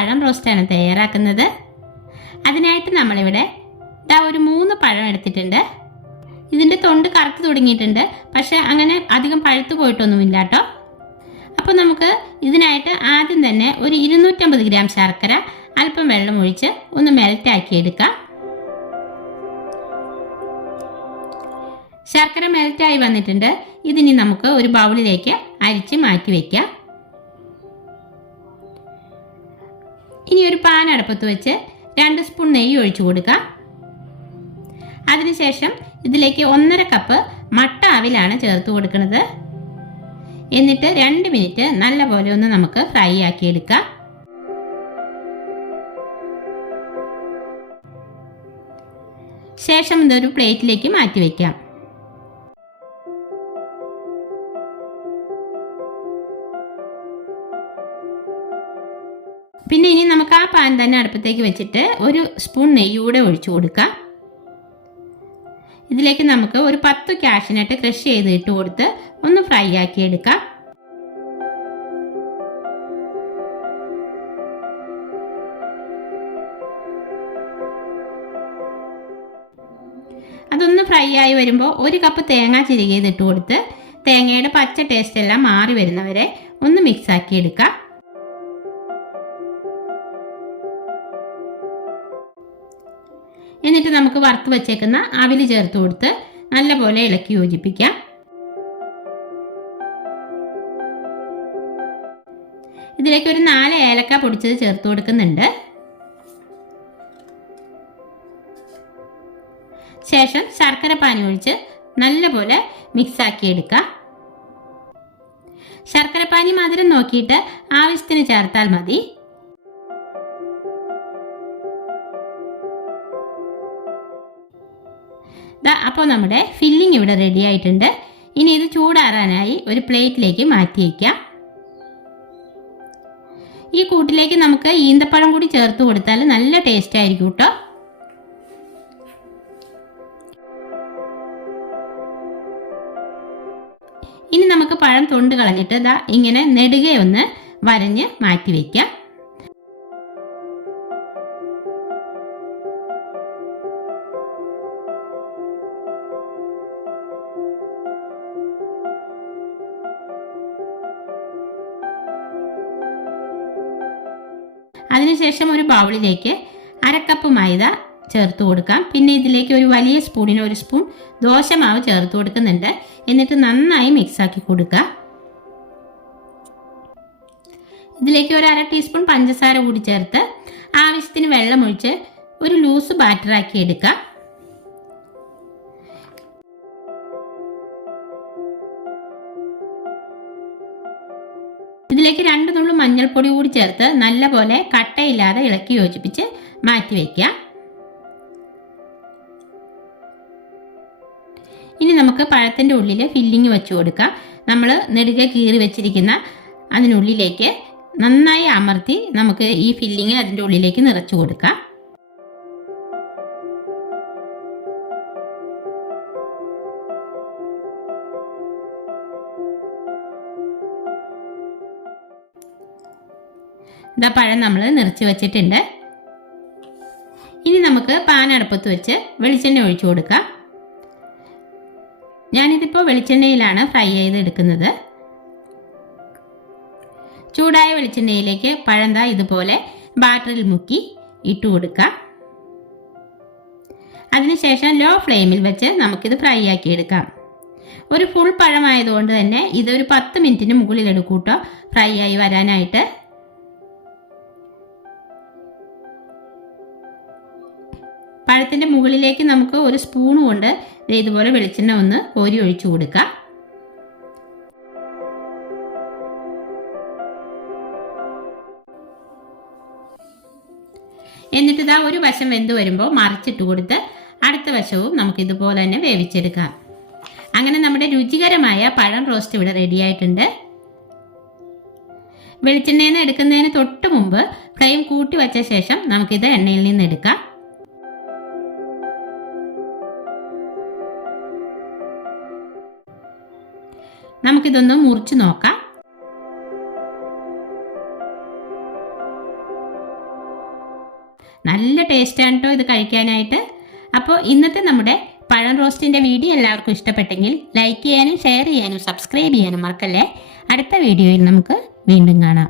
പഴം റോസ്റ്റാണ് തയ്യാറാക്കുന്നത്. അതിനായിട്ട് നമ്മളിവിടെ ഒരു 3 പഴം എടുത്തിട്ടുണ്ട്. ഇതിൻ്റെ തൊണ്ട് കറുത്ത് തുടങ്ങിയിട്ടുണ്ട്, പക്ഷെ അങ്ങനെ അധികം പഴുത്തു പോയിട്ടൊന്നുമില്ല കേട്ടോ. അപ്പോൾ നമുക്ക് ഇതിനായിട്ട് ആദ്യം തന്നെ ഒരു 250 ഗ്രാം ശർക്കര അല്പം വെള്ളം ഒഴിച്ച് ഒന്ന് മെൽറ്റാക്കി എടുക്കാം. ശർക്കര മെൽറ്റായി വന്നിട്ടുണ്ട്. ഇതിനി നമുക്ക് ഒരു ബൗളിലേക്ക് അരിച്ച് മാറ്റി വയ്ക്കാം. ഇനി ഒരു പാൻ അടുപ്പത്ത് വെച്ച് 2 സ്പൂൺ നെയ്യ് ഒഴിച്ചു കൊടുക്കാം. അതിനുശേഷം ഇതിലേക്ക് 1.5 കപ്പ് മട്ട അവിലാണ് ചേർത്ത് കൊടുക്കുന്നത്. എന്നിട്ട് 2 മിനിറ്റ് നല്ലപോലെ ഒന്ന് നമുക്ക് ഫ്രൈ ആക്കി എടുക്കാം. ശേഷം ഇതൊരു പ്ലേറ്റിലേക്ക് മാറ്റി വയ്ക്കാം. പിന്നെ ഇനി നമുക്ക് ആ പാൻ തന്നെ അടുപ്പത്തേക്ക് വെച്ചിട്ട് ഒരു സ്പൂൺ നെയ്യ് കൂടെ ഒഴിച്ചു കൊടുക്കാം. ഇതിലേക്ക് നമുക്ക് ഒരു 10 കാഷ്യൂനട്ട് ക്രഷ് ചെയ്ത് ഇട്ട് കൊടുത്ത് ഒന്ന് ഫ്രൈ ആക്കി എടുക്കാം. അതൊന്ന് ഫ്രൈ ആയി വരുമ്പോൾ 1 കപ്പ് തേങ്ങ ചിരകിയത് ഇട്ട് കൊടുത്ത് തേങ്ങയുടെ പച്ച ടേസ്റ്റ് എല്ലാം മാറി വരുന്നവരെ ഒന്ന് മിക്സ് ആക്കി എടുക്കാം. എന്നിട്ട് നമുക്ക് വറുത്ത് വച്ചേക്കുന്ന അവിൽ ചേർത്ത് കൊടുത്ത് നല്ലപോലെ ഇളക്കി യോജിപ്പിക്കാം. ഇതിലേക്ക് ഒരു 4 ഏലക്ക പൊടിച്ചത് ചേർത്ത് കൊടുക്കുന്നുണ്ട്. ശേഷം ശർക്കര പാനി ഒഴിച്ച് നല്ലപോലെ മിക്സ് ആക്കി എടുക്കാം. ശർക്കര പാനി മധുരം നോക്കിയിട്ട് ആവശ്യത്തിന് ചേർത്താൽ മതി. അപ്പോൾ നമ്മുടെ ഫില്ലിംഗ് ഇവിടെ റെഡി ആയിട്ടുണ്ട്. ഇനി ഇത് ചൂടാറാനായി ഒരു പ്ലേറ്റിലേക്ക് മാറ്റി വയ്ക്കാം. ഈ കൂട്ടിലേക്ക് നമുക്ക് ഈന്തപ്പഴം കൂടി ചേർത്ത് കൊടുത്താൽ നല്ല ടേസ്റ്റ് ആയിരിക്കും കേട്ടോ. ഇനി നമുക്ക് പഴം തൊണ്ട് കളഞ്ഞിട്ട് ഇങ്ങനെ നെടുകെ ഒന്ന് വരഞ്ഞ് മാറ്റി വയ്ക്കാം. അതിനുശേഷം ഒരു ബൗളിലേക്ക് 1/2 കപ്പ് മൈദ ചേർത്ത് കൊടുക്കാം. പിന്നെ ഇതിലേക്ക് ഒരു വലിയ സ്പൂണിന് 1 സ്പൂൺ ദോശമാവ് ചേർത്ത് കൊടുക്കുന്നുണ്ട്. എന്നിട്ട് നന്നായി മിക്സ് ആക്കി കൊടുക്കുക. ഇതിലേക്ക് ഒരു 1/2 ടീസ്പൂൺ പഞ്ചസാര കൂടി ചേർത്ത് ആവശ്യത്തിന് വെള്ളം ഒഴിച്ച് ഒരു ലൂസ് ബാറ്ററാക്കി എടുക്കുക. ഇതിലേക്ക് 2 നുള്ളു മഞ്ഞൾപ്പൊടി കൂടി ചേർത്ത് നല്ലപോലെ കട്ടയില്ലാതെ ഇളക്കി യോജിപ്പിച്ച് മാറ്റി വയ്ക്കാം. ഇനി നമുക്ക് പഴത്തിൻ്റെ ഉള്ളിൽ ഫില്ലിങ് വെച്ച് കൊടുക്കാം. നമ്മൾ നെടുകെ കീറി വെച്ചിരിക്കുന്ന അതിനുള്ളിലേക്ക് നന്നായി അമർത്തി നമുക്ക് ഈ ഫില്ലിങ് അതിൻ്റെ ഉള്ളിലേക്ക് നിറച്ചു കൊടുക്കാം. പഴം നമ്മൾ നിറച്ച് വെച്ചിട്ടുണ്ട്. ഇനി നമുക്ക് പാൻ അടുപ്പത്ത് വെച്ച് വെളിച്ചെണ്ണ ഒഴിച്ചു കൊടുക്കാം. ഞാനിതിപ്പോൾ വെളിച്ചെണ്ണയിലാണ് ഫ്രൈ ചെയ്ത് എടുക്കുന്നത്. ചൂടായ വെളിച്ചെണ്ണയിലേക്ക് പഴം ഇതുപോലെ ബാറ്ററിൽ മുക്കി ഇട്ട് കൊടുക്കാം. അതിനുശേഷം ലോ ഫ്ലെയിമിൽ വെച്ച് നമുക്കിത് ഫ്രൈ ആക്കി എടുക്കാം. ഒരു ഫുൾ പഴമായതുകൊണ്ട് തന്നെ ഇതൊരു 10 മിനിറ്റിന് മുകളിൽ എടുക്കൂട്ടോ ഫ്രൈ ആയി വരാനായിട്ട്. പഴത്തിൻ്റെ മുകളിലേക്ക് നമുക്ക് ഒരു സ്പൂൺ കൊണ്ട് ഇതുപോലെ വെളിച്ചെണ്ണ ഒന്ന് കോരി ഒഴിച്ചു കൊടുക്കാം. എന്നിട്ട് ഒരു വശം വെന്ത് വരുമ്പോൾ മറിച്ചിട്ട് കൊടുത്ത് അടുത്ത വശവും നമുക്ക് ഇതുപോലെ തന്നെ വേവിച്ചെടുക്കാം. അങ്ങനെ നമ്മുടെ രുചികരമായ പഴം റോസ്റ്റ് ഇവിടെ റെഡി ആയിട്ടുണ്ട്. വെളിച്ചെണ്ണയിൽ നിന്ന് എടുക്കുന്നതിന് തൊട്ട് മുമ്പ് ഫ്ലെയിം കൂട്ടി വച്ച ശേഷം നമുക്കിത് എണ്ണയിൽ നിന്ന് എടുക്കാം. നമുക്കിതൊന്ന് മുറിച്ച് നോക്കാം. നല്ല ടേസ്റ്റാണ് കേട്ടോ ഇത് കഴിക്കാനായിട്ട്. അപ്പോൾ ഇന്നത്തെ നമ്മുടെ പഴം റോസ്റ്റിൻ്റെ വീഡിയോ എല്ലാവർക്കും ഇഷ്ടപ്പെട്ടെങ്കിൽ ലൈക്ക് ചെയ്യാനും ഷെയർ ചെയ്യാനും സബ്സ്ക്രൈബ് ചെയ്യാനും മറക്കല്ലേ. അടുത്ത വീഡിയോയിൽ നമുക്ക് വീണ്ടും കാണാം.